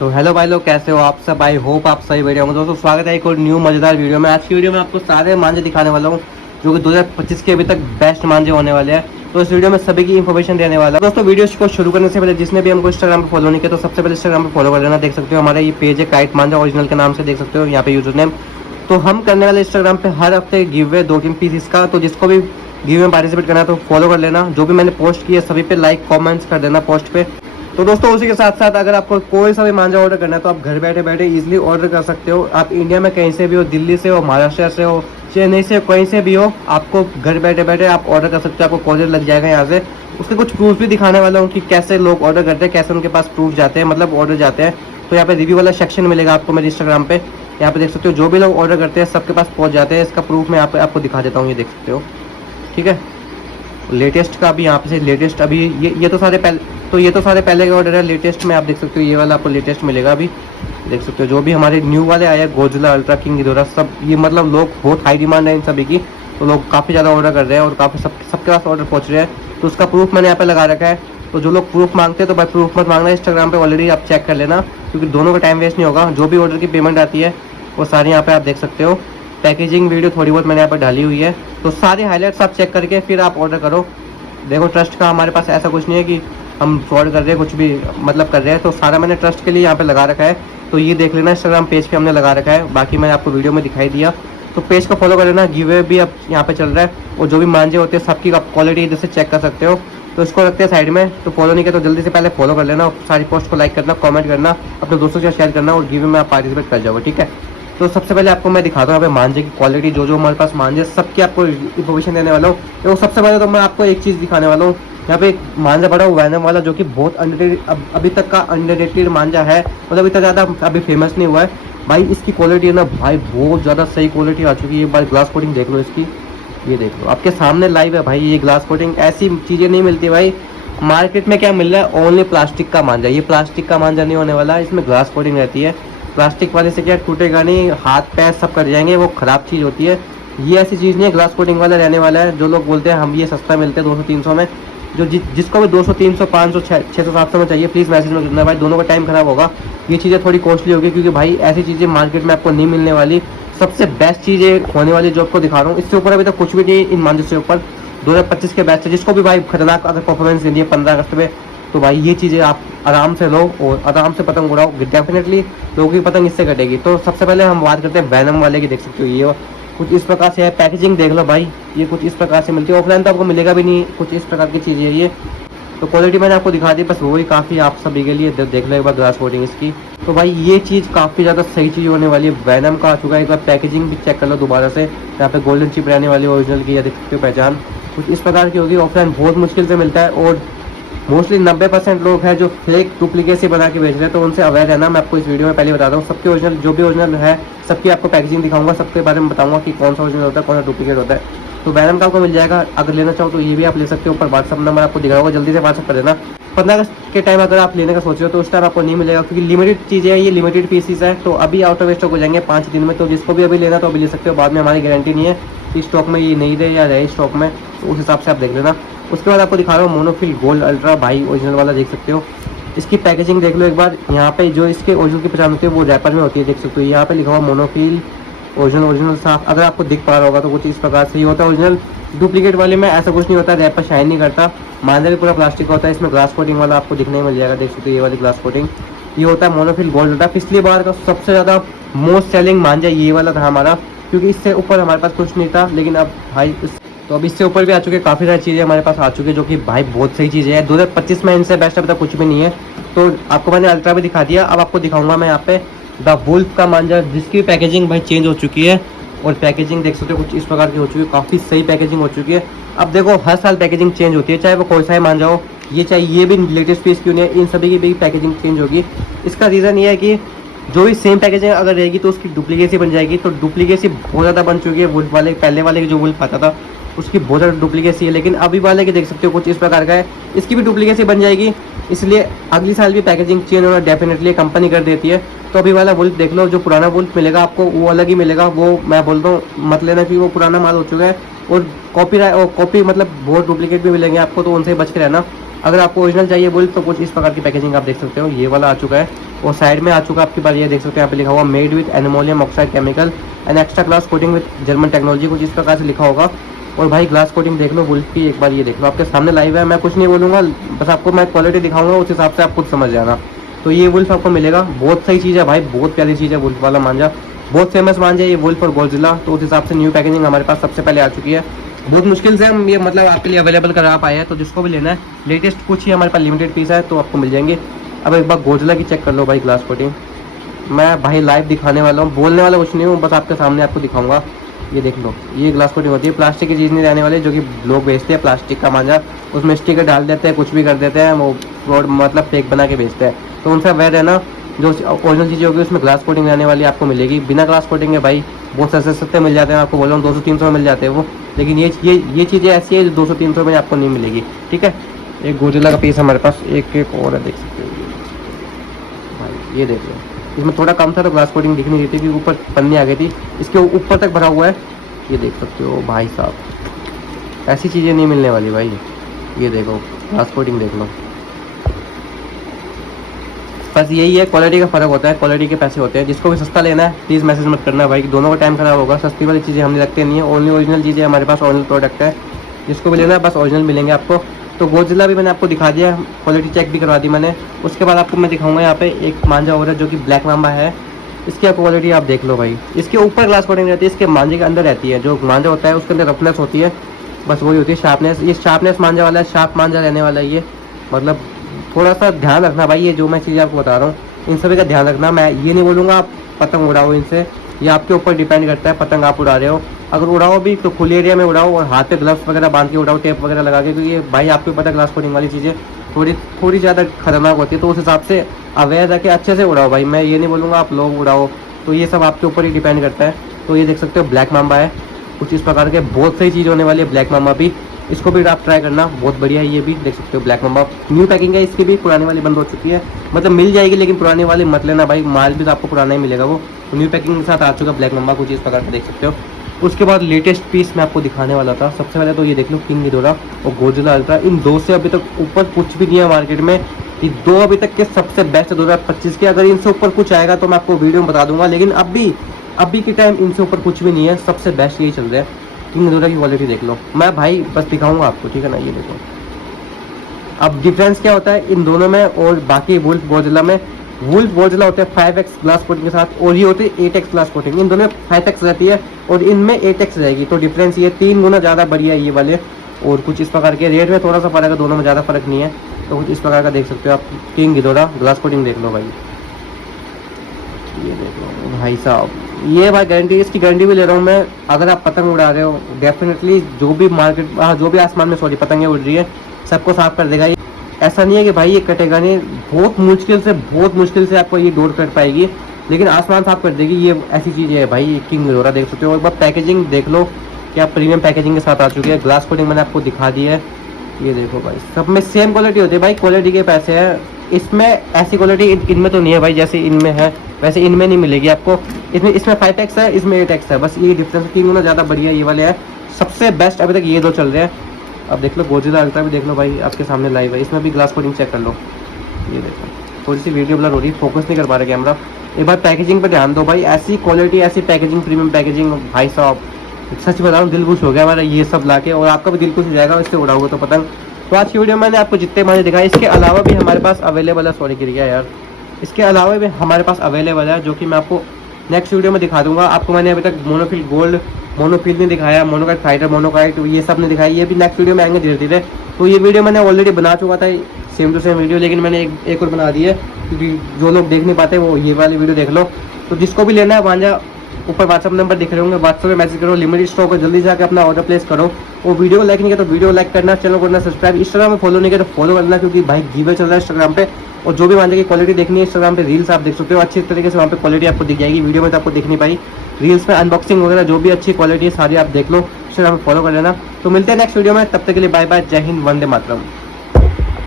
तो हेलो भाई लोग, कैसे हो आप सब। आई होप आप सही बढ़िया होंगे। दोस्तों स्वागत है एक और न्यू मजेदार वीडियो में। आज की वीडियो में आपको सारे मांझे दिखाने वाला हूँ जो कि 2025 के अभी तक बेस्ट मांझे होने वाले हैं। तो इस वीडियो में सभी की इन्फॉर्मेशन देने वाला हूं। दोस्तों वीडियो को शुरू करने से पहले जिसने भी हमको इंस्टाग्राम पर फॉलो नहीं किया तो सबसे पहले इंस्टाग्राम पर फॉलो कर लेना। देख सकते हो हमारा ये पेज है काइट मांझा ओरिजिनल के नाम से, देख सकते हो यहाँ पे यूजर नेम। तो हम करने वाले इंस्टाग्राम पे हर हफ्ते गिव वे 2-3 पीस का, तो जिसको भी गिव में पार्टिसिपेट करना है तो फॉलो कर लेना। जो भी मैंने पोस्ट किया सभी पे लाइक कमेंट्स कर देना पोस्ट पे। तो दोस्तों उसी के साथ साथ अगर आपको कोई सा भी मांझा ऑर्डर करना है तो आप घर बैठे बैठे इजीली ऑर्डर कर सकते हो। आप इंडिया में कहीं से भी हो, दिल्ली से हो, महाराष्ट्र से हो, चेन्नई से, कहीं से भी हो, आपको घर बैठे बैठे आप ऑर्डर कर सकते हो। आपको कॉरियर लग जाएगा यहाँ से। उसके कुछ प्रूफ भी दिखाने वाला हूँ कि कैसे लोग ऑर्डर करते हैं, कैसे उनके पास प्रूफ जाते हैं, मतलब ऑर्डर जाते हैं। तो यहाँ पे रिव्यू वाला सेक्शन मिलेगा आपको मेरे इंस्टाग्राम पे। यहाँ पे देख सकते हो जो भी लोग ऑर्डर करते हैं सबके पास पहुँच जाते हैं। इसका प्रूफ मैं यहाँ पे आपको दिखा देता हूँ, ये देख सकते हो। ठीक है, लेटेस्ट का भी यहाँ पे से लेटेस्ट अभी ये तो सारे पहले के ऑर्डर है। लेटेस्ट में आप देख सकते हो ये वाला आपको लेटेस्ट मिलेगा अभी। देख सकते हो जो भी हमारे न्यू वाले आए हैं, गोजिला, अल्ट्रा किंग, गिडोरा, सब ये मतलब लोग बहुत हाई डिमांड है इन सभी की। तो लोग काफ़ी ज़्यादा ऑर्डर कर रहे हैं और काफ़ी सबके पास ऑर्डर पहुँच रहे हैं। तो उसका प्रूफ मैंने यहाँ पे लगा रखा है। तो जो लोग प्रूफ मांगते हैं तो भाई प्रूफ मत मांगना, इंस्टाग्राम पे ऑलरेडी आप चेक कर लेना, क्योंकि दोनों का टाइम वेस्ट नहीं होगा। जो भी ऑर्डर की पेमेंट आती है वो सारी यहाँ पे आप देख सकते हो। पैकेजिंग वीडियो थोड़ी बहुत मैंने यहाँ पर डाली हुई है। तो सारे हाईलाइट्स आप चेक करके फिर आप ऑर्डर करो। देखो ट्रस्ट का हमारे पास ऐसा कुछ नहीं है कि हम फ्रॉड कर रहे हैं, कुछ भी मतलब कर रहे हैं। तो सारा मैंने ट्रस्ट के लिए यहाँ पे लगा रखा है। तो ये देख लेना, इंस्टाग्राम पेज पे हमने लगा रखा है। बाकी मैंने आपको वीडियो में दिखाई दिया। तो पेज को फॉलो कर लेना। गिवे भी अब यहाँ पे चल रहा है और जो भी मांझे होते हैं सबकी आप क्वालिटी इधर से चेक कर सकते हो। तो इसको रखते हैं साइड में। तो फॉलो नहीं किया तो जल्दी से पहले फॉलो कर लेना और सारी पोस्ट को लाइक करना, कमेंट करना, अपने दोस्तों से शेयर करना और गिवे में आप पार्टिसिपेट कर जाओगे। ठीक है, तो सबसे पहले आपको मैं दिखाता हूँ यहाँ पे मांझे की क्वालिटी। जो हमारे पास मांझे सबकी आपको इन्फॉर्मेशन देने वाला हूँ। तो सबसे पहले तो मैं आपको एक चीज़ दिखाने वाला हूँ। यहाँ पे एक मांझा पड़ा हुआ वैनम वाला, जो कि बहुत अभी तक का अंडररेटेड मांझा है। मतलब इतना ज़्यादा अभी फेमस नहीं हुआ है भाई। इसकी क्वालिटी है ना भाई, बहुत ज़्यादा सही क्वालिटी आ चुकी है। एक बार ग्लास कोटिंग देख लो इसकी, ये देख लो आपके सामने लाइव है भाई। ये ग्लास कोटिंग ऐसी चीज़ें नहीं मिलती भाई मार्केट में। क्या मिल रहा है? ओनली प्लास्टिक का मांझा। ये प्लास्टिक का मांझा नहीं होने वाला, इसमें ग्लास कोटिंग रहती है। प्लास्टिक वाले से क्या टूटेगा नहीं, हाथ पैर सब कर जाएंगे, वो ख़राब चीज़ होती है। ये ऐसी चीज़ नहीं है, ग्लास कोटिंग वाला रहने वाला है। जो लोग बोलते हैं हम ये सस्ता मिलते हैं 200-300 में, जो जिसको भी 200, 300, 500, 600, 700 में चाहिए प्लीज़ मैसेज में करना भाई। दोनों का टाइम ख़राब होगा। ये चीज़ें थोड़ी कॉस्टली होगी क्योंकि भाई ऐसी चीज़ें मार्केट में आपको नहीं मिलने वाली। सबसे बेस्ट चीज़ें होने वाली जो आपको दिखा रहा हूँ, इससे ऊपर अभी तक कुछ भी नहीं इन मांझों से ऊपर। 2025 के बेस्ट है। जिसको भी भाई खतरनाक अगर परफॉर्मेंस दे दिए 15 अगस्त में, तो भाई ये चीज़ें आप आराम से लो और आराम से पतंग उड़ाओ। डेफिनेटली लोगों की पतंग इससे कटेगी। तो सबसे पहले हम बात करते हैं वैनम वाले की। देख सकते हो ये कुछ इस प्रकार से है। पैकेजिंग देख लो भाई, ये कुछ इस प्रकार से मिलती है। ऑफलाइन तो आपको मिलेगा भी नहीं, कुछ इस प्रकार की चीज़ें है ये। तो क्वालिटी मैंने आपको दिखा दी, बस वही काफ़ी आप सभी के लिए। देख लो एक बार ग्लास कोटिंग इसकी। तो भाई ये चीज़ काफ़ी ज़्यादा सही चीज़ होने वाली है। वैनम का आ चुका है। एक बार पैकेजिंग भी चेक कर लो दोबारा से। यहाँ पे गोल्डन चिप रहने वाली ओरिजिनल की, या देख सकते हो पहचान कुछ इस प्रकार की होगी। ऑफलाइन बहुत मुश्किल से मिलता है और मोस्टली 90% लोग हैं जो फेक डुप्लीकेट से बना के बेच रहे हैं। तो उनसे अवेयर रहना। मैं आपको इस वीडियो में पहले बता दूँ, सबके ओरिजिनल जो भी ओरिजिनल है सबकी आपको पैकेजिंग दिखाऊंगा, सबके बारे में बताऊंगा कि कौन सा ओरिजिनल होता है, कौन सा डुप्लीकेट होता है। तो वैनम का आपको मिल जाएगा। अगर लेना चाहो तो ये भी आप ले सकते हो। ऊपर व्हाट्सअप नंबर आपको दिखा होगा, जल्दी से व्हाट्सअप कर देना। 15 अगस्त के टाइम अगर आप लेने का सोच रहे हो तो उस टाइम आपको नहीं मिलेगा, क्योंकि लिमिटेड चीज़ें हैं, ये लिमिटेड पीसीस है। तो अभी आउट ऑफ स्टॉक हो जाएंगे 5 दिन में। तो जिसको भी अभी लेना तो अभी ले सकते हो, बाद में हमारी गारंटी नहीं है कि स्टॉक में ये नहीं रहे या रहे स्टॉक में। तो उस हिसाब से आप देख लेना। उसके बाद आपको दिखा रहा हूँ मोनोफिल गोल्ड अल्ट्रा भाई, ओरिजिनल वाला देख सकते हो। इसकी पैकेजिंग देख लो एक बार। यहाँ पे जो इसके ओरिजिनल की पहचान होती है वो रैपर में होती है, देख सकते हो। यहाँ पे लिखा हुआ मोनोफिल ओरिजिनल साफ, अगर आपको दिख पा रहा होगा तो कुछ इस प्रकार से ही होता है ओरिजिनल। डुप्लीकेट वाले में ऐसा कुछ नहीं होता, रैपर शाइन नहीं करता। मांझा भी पूरा प्लास्टिक का होता है। इसमें ग्लास कोटिंग वाला आपको दिखने मिल जाएगा, देख सकते हो ये वाली ग्लास कोटिंग। ये होता है मोनोफिल गोल्ड होता है। पिछली बार का सबसे ज़्यादा मोस्ट सेलिंग मांझा ये वाला था हमारा, क्योंकि इससे ऊपर हमारे पास कुछ नहीं था। लेकिन अब भाई तो अब इससे ऊपर भी आ चुके हैं, काफ़ी सारी चीज़ें हमारे पास आ चुकी है जो कि भाई बहुत सही चीज़ें हैं। 2025 में इनसे बेस्ट अभी तक कुछ भी नहीं है। तो आपको मैंने अल्ट्रा भी दिखा दिया। अब आपको दिखाऊंगा मैं यहाँ पे द वुल्फ का मांझा, जिसकी पैकेजिंग भाई चेंज हो चुकी है। और पैकेजिंग देख सकते हो कुछ इस प्रकार की हो चुकी है, काफ़ी सही पैकेजिंग हो चुकी है। अब देखो हर साल पैकेजिंग चेंज होती है, चाहे वो कोई सा ही मांझा हो। ये चाहे ये भी लेटेस्ट पीस क्यों नहीं है, इन सभी की भी पैकेजिंग चेंज होगी। इसका रीज़न ये है कि जो भी सेम पैकेजिंग अगर रहेगी तो उसकी डुप्लीकेसी बन जाएगी। तो डुप्लीकेसी बहुत ज़्यादा बन चुकी है वुल्फ वाले। पहले वाले की जो वुल्फ आता था उसकी बहुत ज़्यादा डुप्लीकेसी है, लेकिन अभी वाले की देख सकते हो कुछ इस प्रकार का है। इसकी भी डुप्लीकेसी बन जाएगी, इसलिए अगली साल भी पैकेजिंग चेंज होना डेफिनेटली कंपनी कर देती है। तो अभी वाला वुल्फ देख लो, जो पुराना वुल्फ मिलेगा आपको वो अलग ही मिलेगा। वो मैं बोलता हूँ मत लेना, क्योंकि वो पुराना माल हो चुका है। और कॉपी मतलब बहुत डुप्लीकेट भी मिलेंगे आपको, तो उनसे बच के रहना। अगर आपको ओरिजिनल चाहिए वुल्फ तो कुछ इस प्रकार की पैकेजिंग आप देख सकते हो, ये वाला आ चुका है और साइड में आ चुका है आपके पास, ये देख सकते हैं यहाँ पे लिखा हुआ made with aluminium oxide chemical and extra glass coating with German technology, कुछ इस प्रकार से लिखा होगा। और भाई ग्लास कोटिंग देख लो वुल्फ की, एक बार ये देख लो, आपके सामने लाइव है, मैं कुछ नहीं बोलूँगा, बस आपको मैं क्वालिटी दिखाऊंगा, उस हिसाब से आप खुद समझ जाना। तो ये वुल्फ आपको मिलेगा, बहुत सही चीज़ है भाई, बहुत प्यारी चीज़ है वुल्फ वाला मांझा, बहुत फेमस मांझा है ये वुल्फ और गोल्जिला। तो उस हिसाब से न्यू पैकेजिंग हमारे पास सबसे पहले आ चुकी है, बहुत मुश्किल से हम ये मतलब आपके लिए अवेलेबल करा पाए हैं। तो जिसको भी लेना है लेटेस्ट कुछ ही हमारे पास लिमिटेड पीस है तो आपको मिल जाएंगे। अब एक बार गोल्जिला की चेक कर लो भाई, ग्लास कोटिंग मैं भाई लाइव दिखाने वाला हूँ, बोलने वाला कुछ नहीं हूँ, बस आपके सामने आपको दिखाऊंगा। ये देख लो, ये ग्लास कोटिंग होती है, प्लास्टिक की चीज़ नहीं रहने वाली, जो कि लोग बेचते हैं प्लास्टिक का मांझा, उसमें स्टिकर डाल देते हैं, कुछ भी कर देते हैं, वो फ्रॉड मतलब फेक बना के बेचते हैं। तो उनसे अवेयर है ना, जो ओरिजिनल चीज़ होगी उसमें ग्लास कोटिंग रहने वाली आपको मिलेगी। बिना ग्लास कोटिंग है भाई बहुत सस्ते सस्ते मिल जाते हैं, आपको बोल रहा हूँ 200-300 में मिल जाते हैं वो, लेकिन ये चीज़ें ऐसी है जो 200-300 में आपको नहीं मिलेगी, ठीक है। एक गोजिला का पीस हमारे पास एक और है, देख सकते हो भाई, ये देख लो, इसमें थोड़ा कम था तो ग्लास कोटिंग दिख नहीं रही थी क्योंकि ऊपर पन्नी आ गई थी, इसके ऊपर तक भरा हुआ है, ये देख सकते हो भाई साहब, ऐसी चीज़ें नहीं मिलने वाली भाई। ये देखो ग्लास कोटिंग देख लो, बस यही है, क्वालिटी का फ़र्क होता है, क्वालिटी के पैसे होते हैं। जिसको भी सस्ता लेना है प्लीज़ मैसेज मत करना भाई, दोनों का टाइम खराब होगा। सस्ती वाली चीज़ें हमने रखते नहीं है, ओनली ओरिजिनल चीज़ें हमारे पास, ओरिजिनल प्रोडक्ट है, जिसको भी लेना है बस ओरिजिनल मिलेंगे आपको। तो गोजिला भी मैंने आपको दिखा दिया, क्वालिटी चेक भी करवा दी मैंने। उसके बाद आपको मैं दिखाऊंगा यहाँ पे एक मांझा और है जो कि ब्लैक मांबा है, इसकी आपको क्वालिटी आप देख लो भाई। इसके ऊपर ग्लास कोटिंग रहती है, इसके मांझे के अंदर रहती है, जो मांझा होता है उसके अंदर रफनेस होती है, बस वही होती है शार्पनेस। ये शार्पनेस मांझा वाला है, शार्प मांझा रहने वाला है ये, मतलब थोड़ा सा ध्यान रखना भाई, ये जो मैं चीज़ आपको बता रहा हूँ इन सभी का ध्यान रखना। मैं ये नहीं बोलूँगा आप पतंग उड़ाओ इनसे, ये आपके ऊपर डिपेंड करता है पतंग आप उड़ा रहे हो। अगर उड़ाओ भी तो खुले एरिया में उड़ाओ और हाथ पे ग्लव्स वगैरह बांध के उड़ाओ, टेप वगैरह लगा के, क्योंकि भाई आपको पता है ग्लास कोटिंग वाली चीज़ें थोड़ी ज़्यादा खतरनाक होती है, तो उस हिसाब से अवेयर रह के अच्छे से उड़ाओ भाई। मैं ये नहीं बोलूँगा आप लोग उड़ाओ, तो ये सब आपके ऊपर ही डिपेंड करता है। तो ये देख सकते हो ब्लैक मांबा है, कुछ इस प्रकार के बहुत सही चीज़ होने वाली है ब्लैक मांबा भी, इसको भी आप ट्राई करना, बहुत बढ़िया है। ये भी देख सकते हो ब्लैक मांबा, न्यू पैकिंग है इसकी भी, पुरानी वाली बंद हो चुकी है, मतलब मिल जाएगी लेकिन पुरानी वाली मत लेना भाई, माल भी तो आपको पुराना ही मिलेगा वो। तो न्यू पैकिंग के साथ आ चुका ब्लैक मांबा, कुछ इस प्रकार का देख सकते हो। उसके बाद लेटेस्ट पीस मैं आपको दिखाने वाला था, सबसे पहले तो ये देख लो किंग गिडोरा और गोजिला अल्ट्रा, इन दो से अभी तक ऊपर कुछ भी नहीं है मार्केट में, ये दो अभी तक के सबसे बेस्ट 2025 के। अगर इनसे ऊपर कुछ आएगा तो मैं आपको वीडियो में बता दूंगा, लेकिन अभी के टाइम इनसे ऊपर कुछ भी नहीं है, सबसे बेस्ट यही चल रहा है। किंग गिडोरा की क्वालिटी देख लो, मैं भाई बस दिखाऊंगा आपको, ठीक है ना। ये देखो अब डिफरेंस क्या होता है इन दोनों में और बाकी वुल्फ गोजिला में। वुल्फ गोजिला होते हैं 5x ग्लास कोटिंग के साथ और ये होती है 8x ग्लास कोटिंग, इन दोनों में 5x रहती है और इनमें 8x रहेगी। तो डिफरेंस ये 3 गुना ज़्यादा बढ़िया है ये वाले, और कुछ इस प्रकार के रेट में थोड़ा सा फर्क है, दोनों में ज़्यादा फर्क नहीं है। तो कुछ इस प्रकार का देख सकते हो आप, किंग गिडोरा ग्लास कोटिंग देख लो भाई, ये देख लो भाई साहब, ये भाई गारंटी, इसकी गारंटी भी ले रहा हूँ मैं। अगर आप पतंग उड़ा रहे हो डेफिनेटली जो भी जो भी आसमान में पतंगें उड़ रही है सबको साफ कर देगा ये। ऐसा नहीं है कि भाई ये कटेगा नहीं, बहुत मुश्किल से आपको ये डोर कट पाएगी, लेकिन आसमान साफ कर देगी, ये ऐसी चीज़ है भाई। ये किंग गिडोरा देख सकते हो, एक बार पैकेजिंग देख लो क्या प्रीमियम पैकेजिंग के साथ आ चुकी है। ग्लास कोटिंग मैंने आपको दिखा दी है, ये देखो भाई, सब में सेम क्वालिटी होती है भाई, क्वालिटी के पैसे हैं। इसमें ऐसी क्वालिटी इनमें तो नहीं है भाई, जैसे इनमें है वैसे इनमें नहीं मिलेगी आपको। इसमें 5x है, इसमें 8x है, बस ये डिफरेंस, 3 गुना ज़्यादा बढ़िया ये वाले हैं, सबसे बेस्ट अभी तक ये दो चल रहे हैं। अब देख लो गोजिला अल्ट्रा भी देख लो भाई, आपके सामने लाइव है, इसमें भी ग्लास कोटिंग चेक कर लो। ये देखो थोड़ी सी वीडियो ब्लर हो रही है, फोकस नहीं कर पा रहा कैमरा। एक बार पैकेजिंग पर ध्यान दो भाई, ऐसी क्वालिटी ऐसी पैकेजिंग, प्रीमियम पैकेजिंग भाई साहब, सच बता रहा हूँ दिल खुश हो गया हमारा ये सब लाके, और आपका भी दिल खुश हो जाएगा इससे उड़ाओगे तो पतंग। तो आज की वीडियो में मैंने आपको जितने मांझे दिखाए, इसके अलावा भी हमारे पास अवेलेबल है, सॉरी गिर गया यार, इसके अलावा भी हमारे पास अवेलेबल है, जो कि मैं आपको नेक्स्ट वीडियो में दिखा दूंगा। आपको मैंने अभी तक मोनोफिल गोल्ड, मोनोफिल नहीं दिखाया, मोनोकाइट फाइटर, मोनोकाइट ये सब नहीं दिखाई, ये भी नेक्स्ट वीडियो में आएंगे धीरे धीरे। तो ये वीडियो मैंने ऑलरेडी बना चुका था सेम टू सेम वीडियो, लेकिन मैंने एक और बना दी है क्योंकि जो लोग देख नहीं पाते वो ये वाली वीडियो देख लो। तो जिसको भी लेना है मांझा, ऊपर व्हाट्सअप नंबर दिख रहे होंगे, व्हाट्सअप में मैसेज करो, लिमिटेड स्टॉक है, जल्दी जाकर अपना ऑर्डर प्लेस करो। और वीडियो लाइक नहीं किया तो वीडियो लाइक करना, चैनल करना सब्सक्राइब, इंस्टाग्राम में फॉलो नहीं किया तो फॉलो करना, क्योंकि भाई गिव चल रहा है इंस्टाग्राम पे। और जो भी मांझे की क्वालिटी देखनी है इंस्टाग्राम पे रील्स आप देख सकते हो, अच्छी तरीके से वहाँ पे क्वालिटी आपको दिख जाएगी, वीडियो में तो आपको दिख नहीं पाई, रील्स में अनबॉक्सिंग वगैरह जो भी अच्छी क्वालिटी है सारी आप देख लो, इंस्टाग्राम में फॉलो कर लेना। तो मिलते हैं नेक्स्ट वीडियो में, तब तक के लिए बाय बाय, जय हिंद, वंदे मातरम।